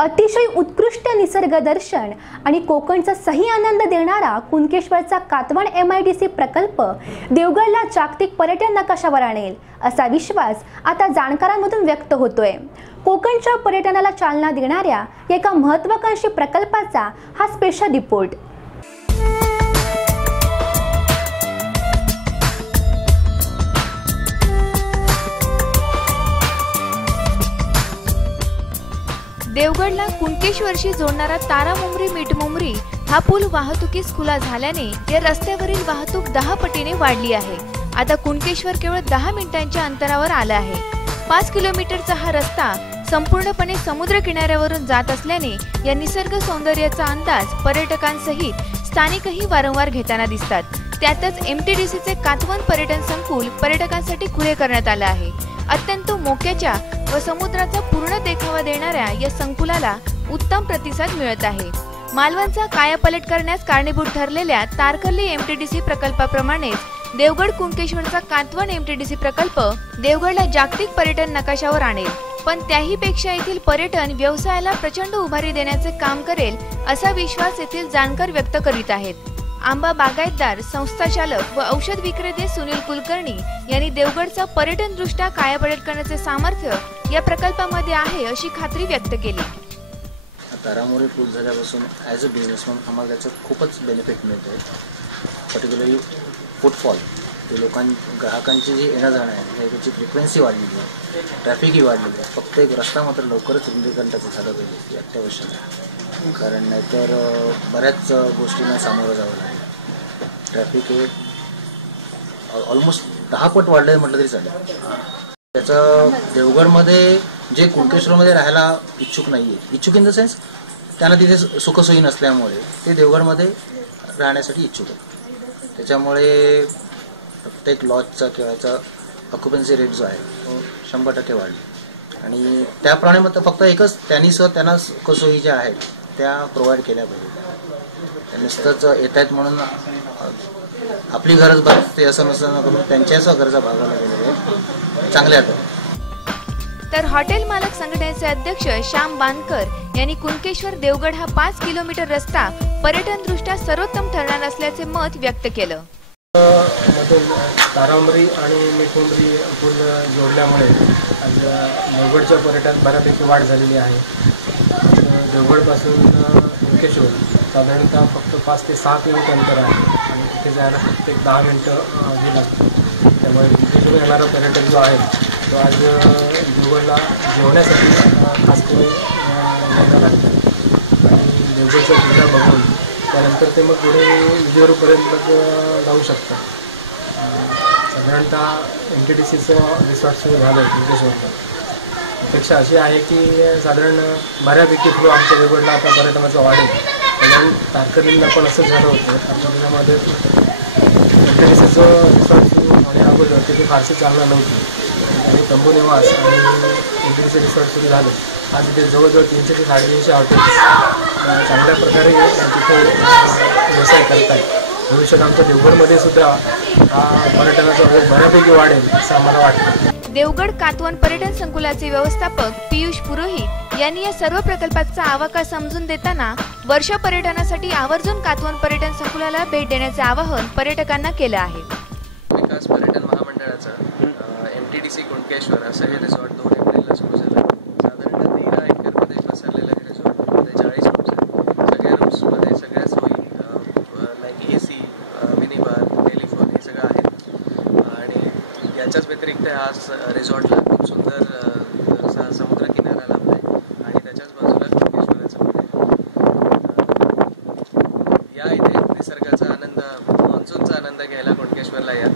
अतिशय उत्कृष्ट निसर्ग दर्शन आणि कोकणचा सही आनंद देणारा कुणकेश्वरचा कातवण MIDC प्रकल्प देवगडला जागतिक पर्यटन नकाशावर आणेल असा विश्वास आता जाणकारांमधून व्यक्त होतोय। कोकणच्या पर्यटनाला चालना देणाऱ्या एका महत्त्वाकांक्षी प्रकल्पाचा हा स्पेशल रिपोर्ट। देवगडला कुणकेश्वरशी जोडणारा तारामुंबरी मिठमुंबरी हा पूल वाहतुकीस खुला झाल्याने या रस्त्यावरील वाहतूक 10 पटीने वाढली आहे। आता कुणकेश्वर केवळ 10 मिनिटांच्या अंतरावर आला आहे। 5 किलोमीटरचा हा रस्ता संपूर्णपणे समुद्र किनाऱ्यावरून जात असल्याने या निसर्ग सौंदर्याचा अंदाज पर्यटकांसहित स्थानिकही वारंवार घेताना दिसतात। त्यातच MTDCचे कातवन पर्यटन संकुल पर्यटकांसाठी खुले करण्यात आले आहे। अत्यंत मोक्याच्या व समुद्राचा पूर्ण देखावा देणाऱ्या या संकुलाला उत्तम प्रतिसाद मिळत आहे। मालवणचा कायापालट करण्यास कारणीभूत ठरलेल्या तारकर्ली MTDC प्रकल्पाप्रमाणेच देवगड कुणकेश्वरचा कातवन MTDC प्रकल्प देवगडला जागतिक पर्यटन नकाशावर आणेल, पण त्याही पेक्षा येथील पर्यटन व्यवसायाला प्रचंड उभारी देण्याचे काम करेल असा विश्वास येथील जाणकार व्यक्त करीत आहेत। आंबा बागायतदार, संस्थाचालक व औषध विक्रेते सुनील कुलकर्णी यांनी देवगडचा पर्यटनदृष्ट्या कायापालट करण्याचे सामर्थ्य या प्रकल्पामध्ये आहे अशी खात्री व्यक्त केली। तारामुंबरी पूल झाल्यापासून ॲज अ बिझनेसमॅन आम्हाला त्याचं खूपच बेनिफिट मिळतं आहे। पर्टिक्युलरली फुटफॉल, ग्राहकांची जी येणं जाणं आहे त्याची फ्रिक्वेन्सी वाढलेली आहे, ट्रॅफिकही वाढलेली आहे। फक्त एक रस्ता मात्र लवकरच रुंदीकरणाचं झालं पाहिजे, हे अत्यावश्यक आहे, कारण नाहीतर बऱ्याच गोष्टींना सामोरं जावं लागेल। ट्रॅफिक हे ऑलमोस्ट 10 पट वाढलं आहे म्हटलं तरी चालेल। त्याचं देवगडमध्ये जे कुणकेश्वरमध्ये राहायला इच्छुक नाही आहे, इच्छुक इन द सेन्स त्यांना तिथे सुखसोयी नसल्यामुळे ते देवगडमध्ये राहण्यासाठी इच्छुक आहेत। त्याच्यामुळे प्रत्येक लॉजचा किंवा याचा ऑक्युपन्सी रेट जो आहे तो 100% वाढला आणि त्याप्रमाणे मग फक्त एकच त्यांना सुखसोयी ज्या आहेत त्या प्रोव्हाइड केल्या पाहिजे। नुसतंच येत आहेत म्हणून आपली गरज भागते असं नसताना करून त्यांच्याच गरजा भागवल्या गेलेल्या चांगल्या आहेत। तर हॉटेल मालक संघटनेचे अध्यक्ष श्याम बांदकर यांनी कुणकेश्वर देवगड हा 5 किलोमीटर रस्ता पर्यटनदृष्ट्या सर्वोत्तम ठरणार असल्याचे मत व्यक्त केलं। तारामुंबरी आणि मिठमुंबरी पूल जोडल्यामुळे आज देवगडच्या पर्यटनात बऱ्यापैकी वाढ झालेली आहे। देवगडपासून कुणकेश्वर साधारणतः फक्त 5 ते 6 किलोमीटर अंतर आहे आणि तिथे जायला फक्त 10 मिनिटं हे लागतात। त्यामुळे कुणकेश्वर येणारा पर्यटक जो आहे तो आज देवगडला जेवण्यासाठी खास करून यायला लागतात आणि देवगडचा किल्ला बघून त्यानंतर ते मग पुढे विजयवाडीपर्यंत जाऊ शकतात। साधारणतः MTDCचं रिसॉर्ट सुरू झालं आहे कुणकेश्वरला। अपेक्षा अशी आहे की साधारण बऱ्यापैकी फ्लो आमच्या देवगडला आता पर्यटनाचं वाढेल। कारण तारकर्लीला पण असंच झालं होतं। तारकर्लीमध्ये MTDCचं रिसॉर्ट सुरू होण्या अगोदर तिथे फारशी चालना नव्हती आणि तंबू निवास आणि MTDC रिसॉर्ट सुरू झालं। आज इथे जवळजवळ 300 ते 350 हॉटेल्स चांगल्या प्रकारे तिथे व्यवसाय करत आहेत। भविष्यात आमच्या देवगडमध्ये सुद्धा हा पर्यटनाचा बऱ्यापैकी वाढेल असं आम्हाला वाटतं। देवगड कातवन पर्यटन संकुलाचे व्यवस्थापक पियुष पुरोहित यांनी या सर्व प्रकल्पाचा आवाका समजून देताना वर्षा पर्यटनासाठी आवर्जून कातवन पर्यटन संकुलाला भेट देण्याचे आवाहन पर्यटकांना केलं आहे। विकास पर्यटन महामंडळाचा MTDC कुणकेश्वर असं हे रिसॉर्ट 2 एप्रिलला सुरू झालं। साधारणतः 13 एकरमध्ये पसरलेलं हे रिसॉर्ट 40 रूम्स आहेत। सगळ्या रूम्समध्ये सगळ्या सोयी like AC, mini bar, telephone हे सगळं आहे आणि याच्याच व्यतिरिक्त हा रिसॉर्टला खूप सुंदर असा समुद्र किनारा लाभला आहे आणि त्याच्याच बाजूला कुणकेश्वराचं मंदिर आहे। या इथे निसर्गाचा आनंद, मान्सूनचा आनंद घ्यायला कुणकेश्वरला या।